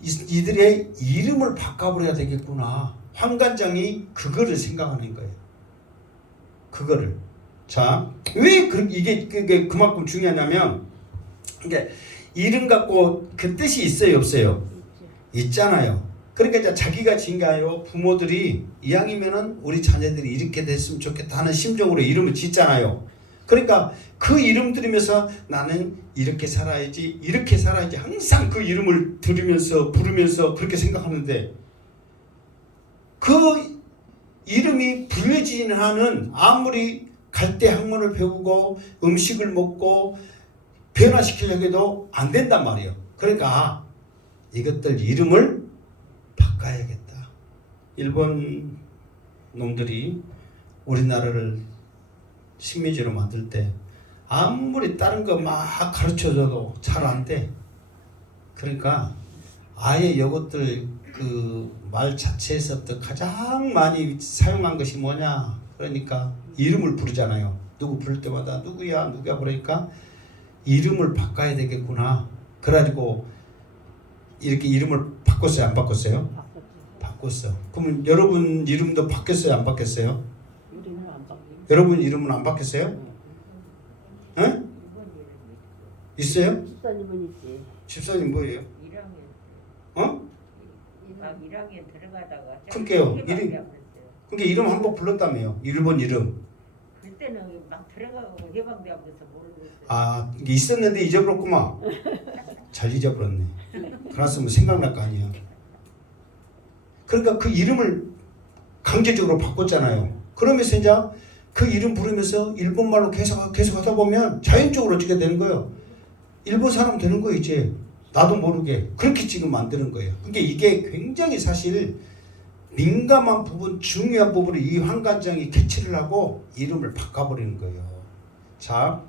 이들의 이름을 바꿔버려야 되겠구나. 환관장이 그거를 생각하는 거예요. 그거를. 자, 왜 이게 그만큼 중요하냐면 이게 이름 갖고 그 뜻이 있어요, 없어요? 있잖아요. 그러니까 이제 자기가 지은 게 아니고 부모들이 이왕이면은 우리 자녀들이 이렇게 됐으면 좋겠다 하는 심정으로 이름을 짓잖아요. 그러니까 그 이름 들으면서 나는 이렇게 살아야지 항상 그 이름을 들으면서 부르면서 그렇게 생각하는데 그 이름이 불려지는 한은 아무리 갈대 학문을 배우고 음식을 먹고 변화시키려고 해도 안 된단 말이에요. 그러니까 이것들 이름을 바꿔야겠다. 일본 놈들이 우리나라를 식민지로 만들 때 아무리 다른 거 막 가르쳐줘도 잘 안 돼. 그러니까 아예 이것들 그 말 자체에서부터 가장 많이 사용한 것이 뭐냐. 그러니까 이름을 부르잖아요. 누구 부를 때마다 누구야 그러니까 이름을 바꿔야 되겠구나. 그래가지고 이렇게 이름을 바꿨어요? 안 바꿨어요? 바꿨어. 그러면 여러분 이름도 바뀌었어요? 안 바뀌었어요? 여러분 이름은 안 바뀌었어요? 네? 있어요? 집사님은 있지. 집사님 뭐예요? 1학년. 어? 1학년 들어가다가. 그러니까요. 그러니까 이름 한 번 불렀다며요. 일본 이름. 그때는 막 들어가고 해방대 앞에서 모르고 있어요. 아 이게 있었는데 잊어버렸구만. 잘 잊어버렸네. 그랬으면 생각날 거 아니야. 그러니까 그 이름을 강제적으로 바꿨잖아요. 그러면서 이제 그 이름 부르면서 일본말로 계속 하다 보면 자연적으로 어떻게 되는 거예요? 일본 사람 되는 거예요 이제. 나도 모르게 그렇게 지금 만드는 거예요. 그러니까 이게 굉장히 사실 민감한 부분, 중요한 부분을 이 환관장이 캐치를 하고 이름을 바꿔버리는 거예요. 자,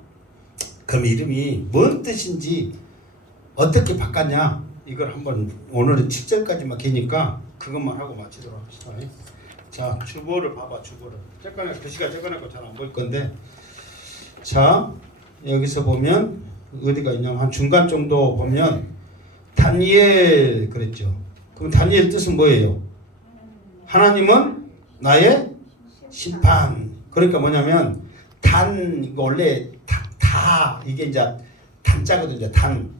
그럼 이름이 뭔 뜻인지 어떻게 바꿨냐? 이걸 한번 오늘은 7절까지만 기니까 그것만 하고 마치도록 합시다. 자, 주보를 봐봐. 주보를. 글씨가 쬐끈하고 잘 안 보일 건데 자, 여기서 보면 어디가 있냐면 한 중간 정도 보면 다니엘 그랬죠. 그럼 다니엘 뜻은 뭐예요? 하나님은 나의 심판. 그러니까 뭐냐면 단 이거 원래 다 이게 이제 단자거든요. 단.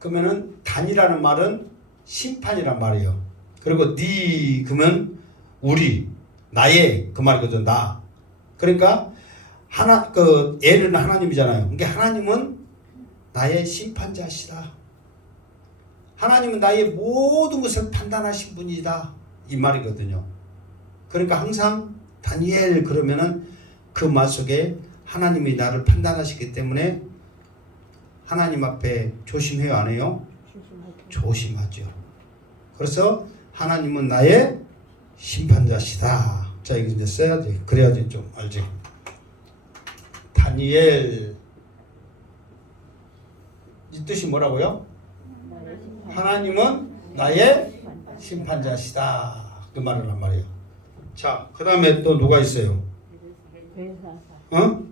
그러면은 단이라는 말은 심판이란 말이에요. 그리고 니 그러면 우리 나의 그 말이거든. 나. 그러니까 애는 하나님이잖아요. 그러니까 하나님은 나의 심판자시다. 하나님은 나의 모든 것을 판단하신 분이다. 이 말이거든요. 그러니까 항상 다니엘 그러면은 그 말 속에 하나님이 나를 판단하시기 때문에 하나님 앞에 조심해요, 안 해요? 조심하죠. 그래서 하나님은 나의 심판자시다. 자, 이거 이제 써야지. 그래야지 좀 알지. 다니엘 이 뜻이 뭐라고요? 하나님은 나의 심판자시다. 그 말을 한 말이에요. 자, 그 다음에 또 누가 있어요? 어?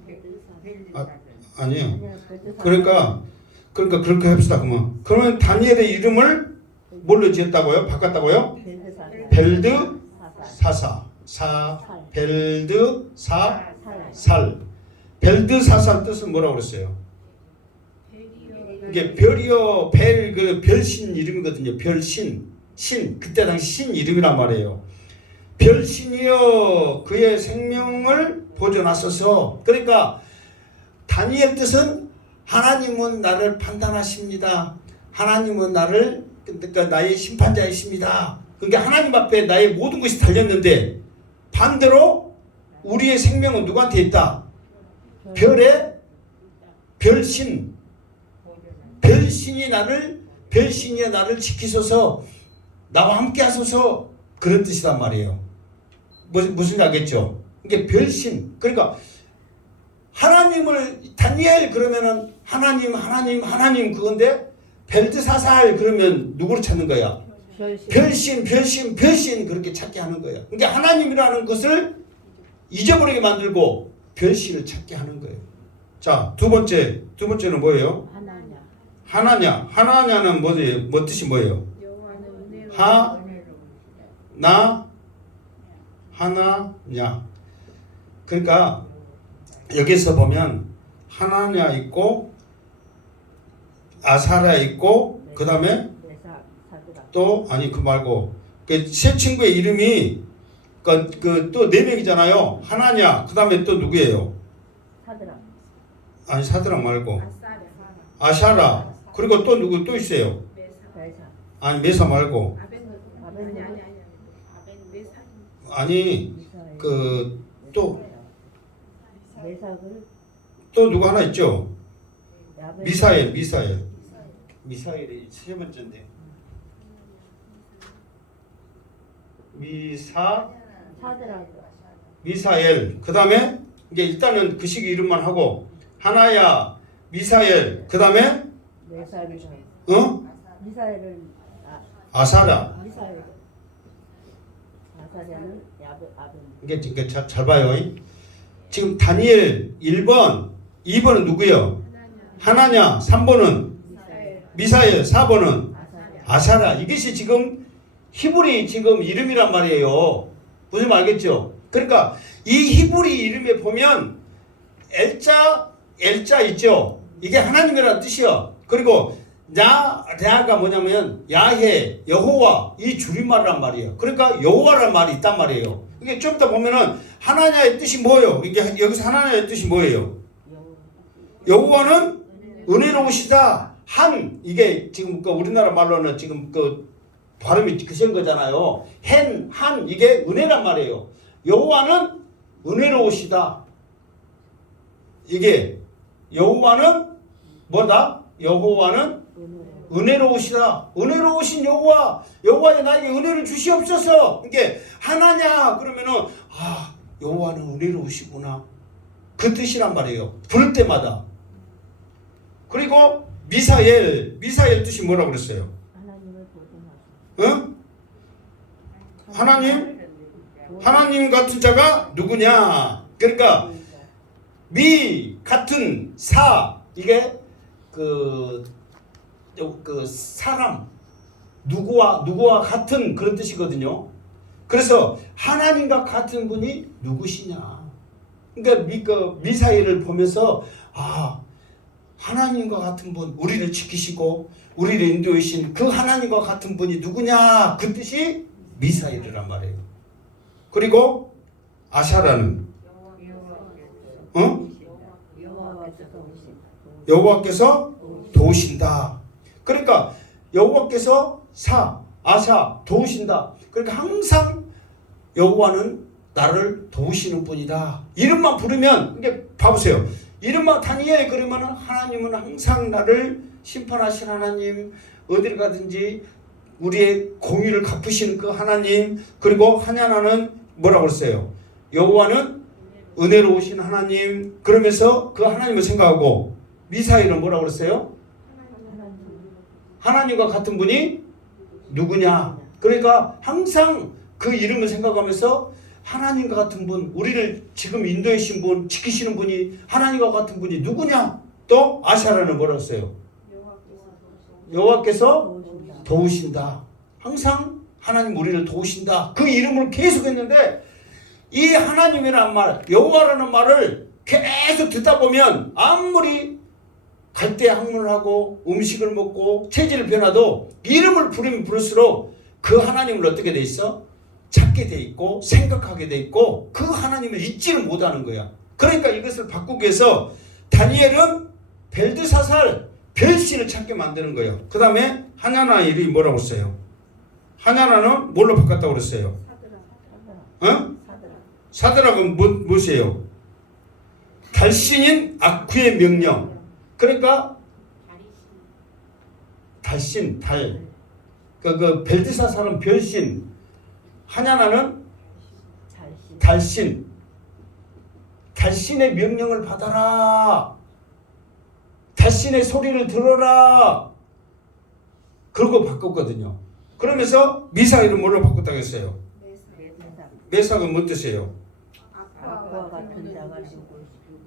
아니에요. 그러니까 그렇게 합시다. 그러면 다니엘의 이름을 뭘로 지었다고요? 바꿨다고요? 벨드사살. 벨드사살 뜻은 뭐라고 그랬어요? 이게 별이요, 그 별신 이름이거든요. 별신, 그때 당시 신 이름이란 말이에요. 별신이여 그의 생명을 보존하소서. 그러니까 다니엘 뜻은 하나님은 나를 판단하십니다. 하나님은 그러니까 나의 심판자이십니다. 그러니까 하나님 앞에 나의 모든 것이 달렸는데 반대로 우리의 생명은 누구한테 있다? 별의 별신. 별신이 나를 지키소서, 나와 함께 하소서, 그런 뜻이란 말이에요. 무슨 알겠죠? 이게 별신. 그러니까 하나님을 다니엘 그러면은 하나님 그건데 벨드사살 그러면 누구를 찾는 거야? 별신 그렇게 찾게 하는 거예요. 그러니까 하나님이라는 것을 잊어버리게 만들고 별신을 찾게 하는 거예요. 자, 두 번째는 뭐예요? 하나냐는 뭐예요? 뭐 뜻이 뭐예요? 하나냐. 그러니까 여기서 보면 하나냐 있고 아사랴 있고 그 다음에 또 아니 그 말고 그 세 친구의 이름이 그 또 네 명이잖아요. 하나냐 그 다음에 또 누구예요? 아니 사드락 말고 아샤라. 그리고 또 누구 또 있어요? 아니 메사 말고 아니 그 또 누구 하나 있죠? 미사엘이 세 번째인데 미사엘. 그 다음에 이제 일단은 그 시기 이름만 하고 하나야, 미사엘. 그 다음에 미사엘은 아사랴. 아사랴는 아벤. 이게 잘 봐요. 지금 다니엘 1번, 2번은 누구요? 하나냐. 3번은 미사엘. 4번은 아사랴. 이것이 지금 히브리 지금 이름이란 말이에요. 무슨 말 알겠죠? 그러니까 이 히브리 이름에 보면 엘자 있죠? 이게 하나님이라는 뜻이야. 그리고 야가 뭐냐면 야해, 여호와 이 줄임말이란 말이에요. 그러니까 여호와라는 말이 있단 말이에요. 이게 좀 이따 보면은 하나냐의 뜻이 뭐예요? 이게 여기서 하나냐의 뜻이 뭐예요? 여호와는 은혜로우시다. 이게 지금 그 우리나라 말로는 지금 그 발음이 그런 거잖아요. 한 이게 은혜란 말이에요. 여호와는 은혜로우시다. 이게 여호와는 뭐다? 여호와는 은혜로우시다. 은혜로우신 여호와의 나에게 은혜를 주시옵소서. 이게 하나냐 그러면은 여호와는 은혜로우시구나. 그 뜻이란 말이에요. 부를 때마다. 그리고 미사엘 뜻이 뭐라고 그랬어요? 응? 하나님 같은 자가 누구냐? 그러니까 미 같은 사 이게 그 사람 누구와 같은 그런 뜻이거든요. 그래서 하나님과 같은 분이 누구시냐. 그러니까 미사엘을 보면서 하나님과 같은 분, 우리를 지키시고 우리를 인도하신 그 하나님과 같은 분이 누구냐, 그 뜻이 미사엘이란 말이에요. 그리고 아샤라는 여호와께서 도우신다. 그러니까 여호와께서 아샤 도우신다. 그러니까 항상 여호와는 나를 도우시는 분이다. 이름만 부르면, 이게 봐보세요. 이름만 다니엘 그러면 하나님은 항상 나를 심판하신 하나님, 어딜 가든지 우리의 공의를 갚으시는 그 하나님, 그리고 하냐나는 뭐라고 그랬어요? 여호와는 은혜로우신 하나님. 그러면서 그 하나님을 생각하고, 미사일은 뭐라고 그랬어요? 하나님과 같은 분이 누구냐. 그러니까 항상 그 이름을 생각하면서 하나님과 같은 분, 우리를 지금 인도하신 분, 지키시는 분이 하나님과 같은 분이 누구냐. 또 아샤라는 뭐라고 했어요? 여호와께서 도우신다. 항상 하나님 우리를 도우신다. 그 이름을 계속 했는데, 이 하나님이라는 말, 여호와라는 말을 계속 듣다 보면 아무리 갈대 학문을 하고 음식을 먹고 체질을 변화도 이름을 부르면 부를수록 그 하나님을 어떻게 돼 있어? 찾게 돼 있고 생각하게 돼 있고 그 하나님을 잊지를 못하는 거야. 그러니까 이것을 바꾸기 위해서 다니엘은 벨드사살, 별신을 찾게 만드는 거예요. 그 다음에 하냐나 이름이 뭐라고 했어요? 하냐나는 뭘로 바꿨다고 그랬어요? 사드락은 무엇이에요? 달신인 아쿠의 명령. 그러니까 달신, 달. 그 벨드사살은 별신, 하냐나는 달신. 달신의 명령을 받아라. 달신의 소리를 들어라. 그러고 바꿨거든요. 그러면서 미사일은 뭘로 바꿨다고 했어요? 메삭은 뭔 뜻이에요?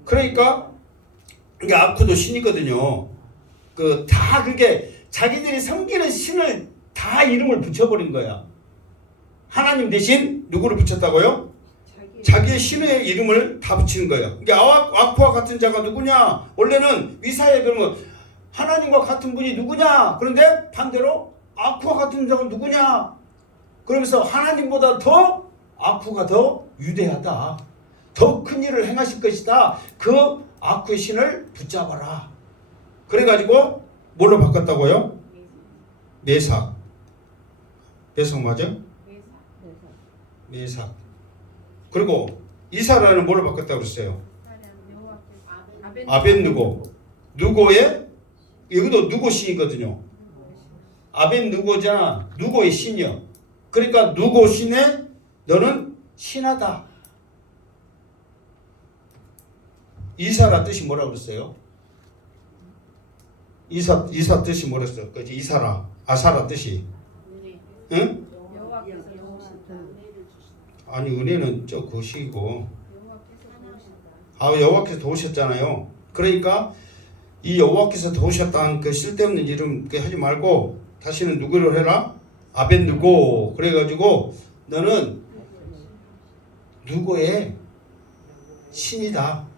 그러니까 이게 아쿠도 신이거든요. 다 그게 자기들이 섬기는 신을 다 이름을 붙여버린 거야. 하나님 대신 누구를 붙였다고요? 자기의 신의 이름을 다 붙이는 거예요. 이게 아쿠와 같은 자가 누구냐? 원래는 미사엘 그러면 하나님과 같은 분이 누구냐? 그런데 반대로 아쿠와 같은 자가 누구냐? 그러면서 하나님보다 더 아쿠가 더 위대하다. 더 큰 일을 행하실 것이다. 그 아쿠의 신을 붙잡아라. 그래가지고 뭘로 바꿨다고요? 메삭. 메삭 맞아? 메삭. 그리고 이사라는 뭘로 바꿨다고 그랬어요? 아벤누고. 누고의, 여기도 누고 신이거든요. 아벤누고잖아. 누고의 신이요. 그러니까 누고 신에 너는 신하다. 이사라 뜻이 뭐라고 그랬어요? 이사 뜻이 뭐랬어요? 그지? 이사라, 아사라 뜻이. 응? 아니 은혜는 저 것이고. 여호와께서 도우셨잖아요. 그러니까 이 여호와께서 도우셨다는 그 쓸데없는 이름 하지 말고 다시는 누구를 해라? 아벤누고. 그래가지고 너는 누구의 신이다.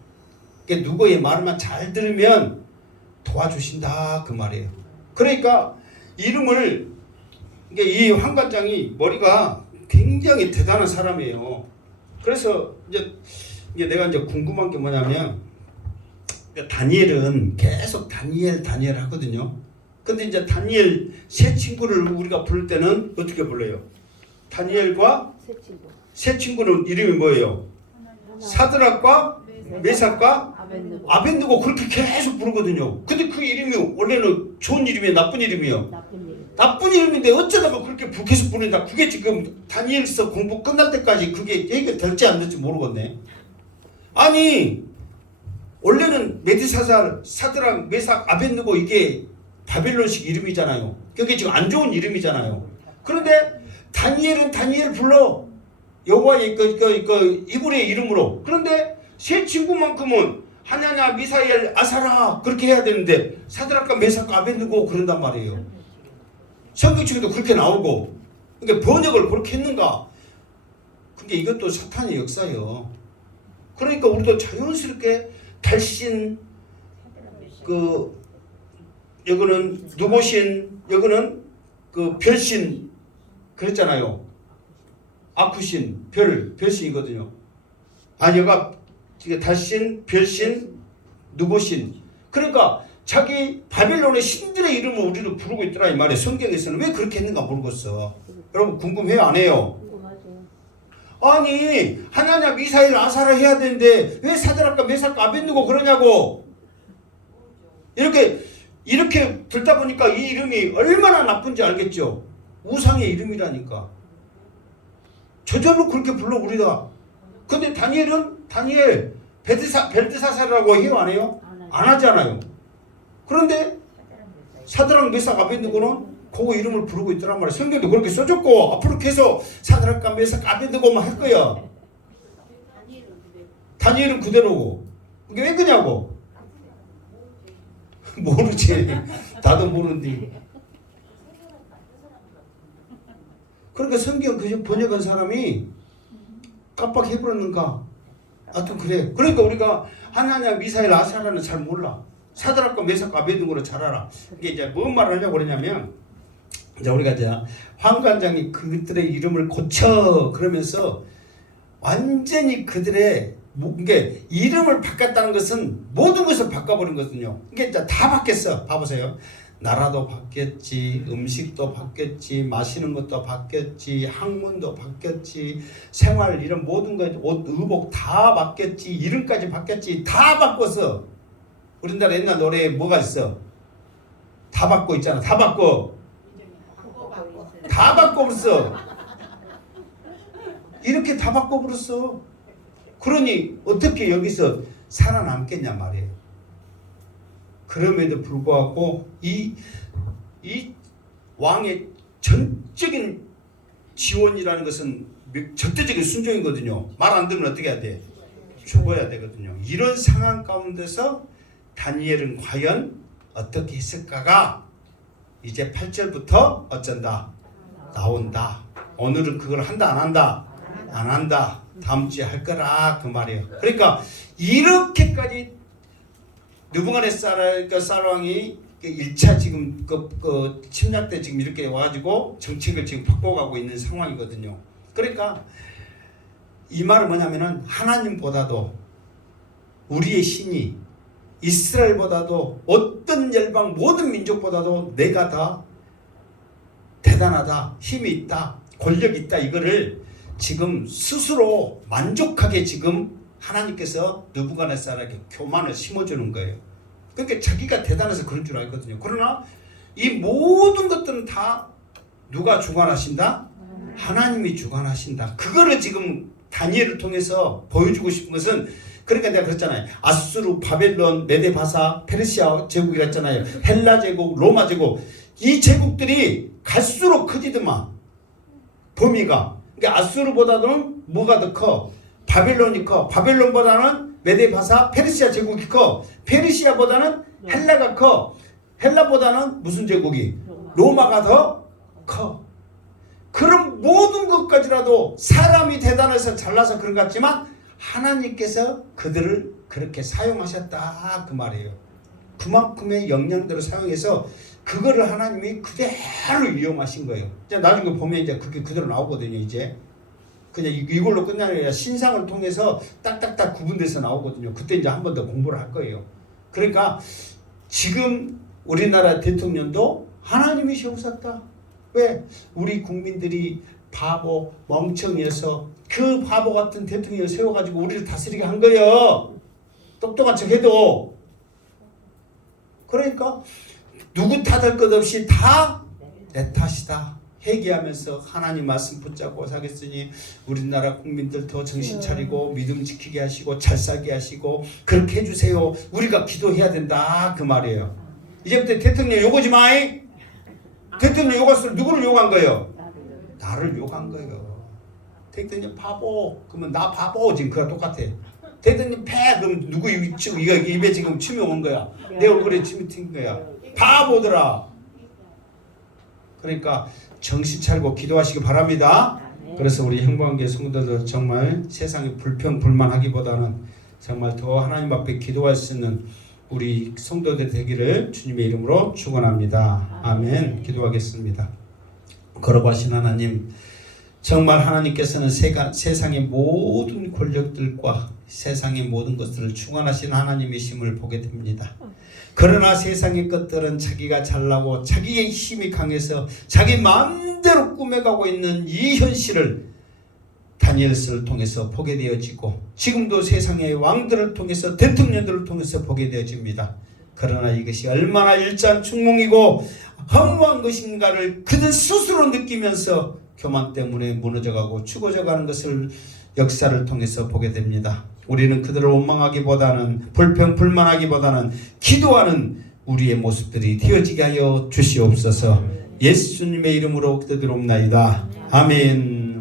그러니까 누구의 말만 잘 들으면 도와주신다 그 말이에요. 그러니까 이름을, 이 황관장이 머리가 굉장히 대단한 사람이에요. 그래서 이제 내가 이제 궁금한 게 뭐냐면, 다니엘은 계속 다니엘 하거든요. 근데 이제 다니엘 세 친구를 우리가 부를 때는 어떻게 불러요? 다니엘과 세 친구는 이름이 뭐예요? 사드락과 메삭과 아벤누고 그렇게 계속 부르거든요. 근데 그 이름이 원래는 좋은 이름이에요? 나쁜 이름이에요? 나쁜 이름인데 어쩌다가 그렇게 계속 부른다. 그게 지금 다니엘서 공부 끝날 때까지 그게 얘기가 될지 안 될지 모르겠네. 아니 원래는 메드사살, 사드락, 메삭, 아벤누고 이게 바벨론식 이름이잖아요. 그게 지금 안 좋은 이름이잖아요. 그런데 다니엘은 다니엘 불러. 여호와의 이불의 이름으로. 그런데 세 친구만큼은 하냐냐, 미사엘, 아사라 그렇게 해야 되는데 사드락과 메삭과 아벤누고 그런단 말이에요. 성경 중에도 그렇게 나오고. 그러니까 번역을 그렇게 했는가? 그게 이것도 사탄의 역사예요. 그러니까 우리도 자연스럽게 달신 그 여기는 누보신 여기는 그 별신 그랬잖아요. 아쿠신 별신이거든요. 여가 달신 별신 누보신. 그러니까 자기 바벨론의 신들의 이름을 우리를 부르고 있더라 이 말이에요. 성경에서는 왜 그렇게 했는가 모르겠어. 여러분 궁금해요 안 해요? 아니 하나냐 미사일 아사라 해야 되는데 왜 사드락과 메삭과 아벤느고 그러냐고. 이렇게 듣다 보니까 이 이름이 얼마나 나쁜지 알겠죠. 우상의 이름이라니까. 저절로 그렇게 불러 우리가. 근데 다니엘 벨드사사라고 해요 안 해요? 안 하잖아요. 그런데 사드락 메삭 아벤느고는 그 이름을 부르고 있더란 말이에요. 성경도 그렇게 써줬고 앞으로 계속 사드락과 메삭 아벤느고만 할 거야. 다니엘은 그대로고. 그게 왜 그냐고. 모르지. 나도 모르는데. 그러니까 성경 그 번역한 사람이 깜빡해버렸는가. 하여튼 그래. 그러니까 우리가 하나냐 미사일 아사라는 잘 몰라. 사드락과 메삭과 아벤느고를 잘 알아. 이게 이제 뭔 말을 하려고 그러냐면 이제 우리가 이제 환관장이 그들의 이름을 고쳐 그러면서 완전히 그들의 이게 이름을 바꿨다는 것은 모든 것을 바꿔버린 거거든요. 이게 이제 다 바뀌었어. 봐보세요. 나라도 바뀌었지, 음식도 바뀌었지, 마시는 것도 바뀌었지, 학문도 바뀌었지, 생활 이런 모든 것, 옷, 의복 다 바뀌었지, 이름까지 바뀌었지, 다 바꿨어. 우리나라 옛날 노래에 뭐가 있어? 다 바꿔 있잖아. 다 바꿔. 다 바꿔버렸어. 이렇게 다 바꿔버렸어. 그러니 어떻게 여기서 살아남겠냐 말이에요. 그럼에도 불구하고 이 왕의 전적인 지원이라는 것은 절대적인 순종이거든요. 말 안 들으면 어떻게 해야 돼? 죽어야 되거든요. 이런 상황 가운데서 다니엘은 과연 어떻게 했을까가 이제 8절부터 어쩐다? 나온다. 오늘은 그걸 한다 안 한다? 안 한다. 다음 주에 할 거라 그 말이에요. 그러니까 이렇게까지 느부갓네살 왕이 1차 지금 그 침략 때 지금 이렇게 와가지고 정책을 지금 바꿔가고 있는 상황이거든요. 그러니까 이 말은 뭐냐면은 하나님보다도 우리의 신이 이스라엘보다도 어떤 열방 모든 민족보다도 내가 더 대단하다, 힘이 있다, 권력이 있다 이거를 지금 스스로 만족하게 지금 하나님께서 느부갓네살에게 교만을 심어주는 거예요. 그러니까 자기가 대단해서 그런 줄 알거든요. 그러나 이 모든 것들은 다 누가 주관하신다? 하나님이 주관하신다. 그거를 지금 다니엘을 통해서 보여주고 싶은 것은 그러니까 내가 그랬잖아요. 아수르, 바벨론, 메데바사, 페르시아 제국이라 했잖아요. 헬라 제국, 로마 제국. 이 제국들이 갈수록 커지더만 범위가. 그러니까 아수르보다는 뭐가 더 커? 바벨론이 커. 바벨론보다는 메데바사, 페르시아 제국이 커. 페르시아보다는 헬라가 커. 헬라보다는 무슨 제국이? 로마가 더 커. 그런 모든 것까지라도 사람이 대단해서 잘나서 그런 것 같지만 하나님께서 그들을 그렇게 사용하셨다 그 말이에요. 그만큼의 역량대로 사용해서 그거를 하나님이 그대로 이용하신 거예요. 이제 나중에 보면 이제 그게 그대로 나오거든요. 이제 그냥 이걸로 끝나는 게 아니라 신상을 통해서 딱딱딱 구분돼서 나오거든요. 그때 이제 한 번 더 공부를 할 거예요. 그러니까 지금 우리나라 대통령도 하나님이 세우셨다. 왜? 우리 국민들이 바보 멍청이어서 그 바보 같은 대통령을 세워가지고 우리를 다스리게 한 거예요. 똑똑한 척 해도. 그러니까 누구 탓할 것 없이 다 내 탓이다. 회개하면서 하나님 말씀 붙잡고 사겠으니 우리나라 국민들 더 정신 차리고 믿음 지키게 하시고 잘 살게 하시고 그렇게 해주세요. 우리가 기도해야 된다 그 말이에요. 이제부터 대통령 욕하지 마이. 대통령 욕했을 때 누구를 욕한 거예요? 나를 욕한 거예요. 대통령 바보 그러면 나 바보 지금 그거 똑같아. 대통령 패 그럼 누구 지금 이거 입에 지금 침이 온 거야. 내 얼굴에 침이 튄 거야. 바보들아. 그러니까 정신 차리고 기도하시기 바랍니다. 그래서 우리 형광교회 성도들 정말 세상에 불평불만하기보다는 정말 더 하나님 앞에 기도할 수 있는 우리 성도들 되기를 주님의 이름으로 축원합니다. 아멘. 기도하겠습니다. 걸어가신 하나님, 정말 하나님께서는 세상의 모든 권력들과 세상의 모든 것들을 충원하신 하나님이심을 보게 됩니다. 그러나 세상의 것들은 자기가 잘나고 자기의 힘이 강해서 자기 마음대로 꾸며가고 있는 이 현실을 다니엘서를 통해서 보게 되어지고 지금도 세상의 왕들을 통해서 대통령들을 통해서 보게 되어집니다. 그러나 이것이 얼마나 일장춘몽이고 허무한 것인가를 그들 스스로 느끼면서 교만 때문에 무너져가고 죽어져가는 것을 역사를 통해서 보게 됩니다. 우리는 그들을 원망하기보다는 불평불만하기보다는 기도하는 우리의 모습들이 되어지게 하여 주시옵소서. 예수님의 이름으로 기도드리옵나이다. 아멘.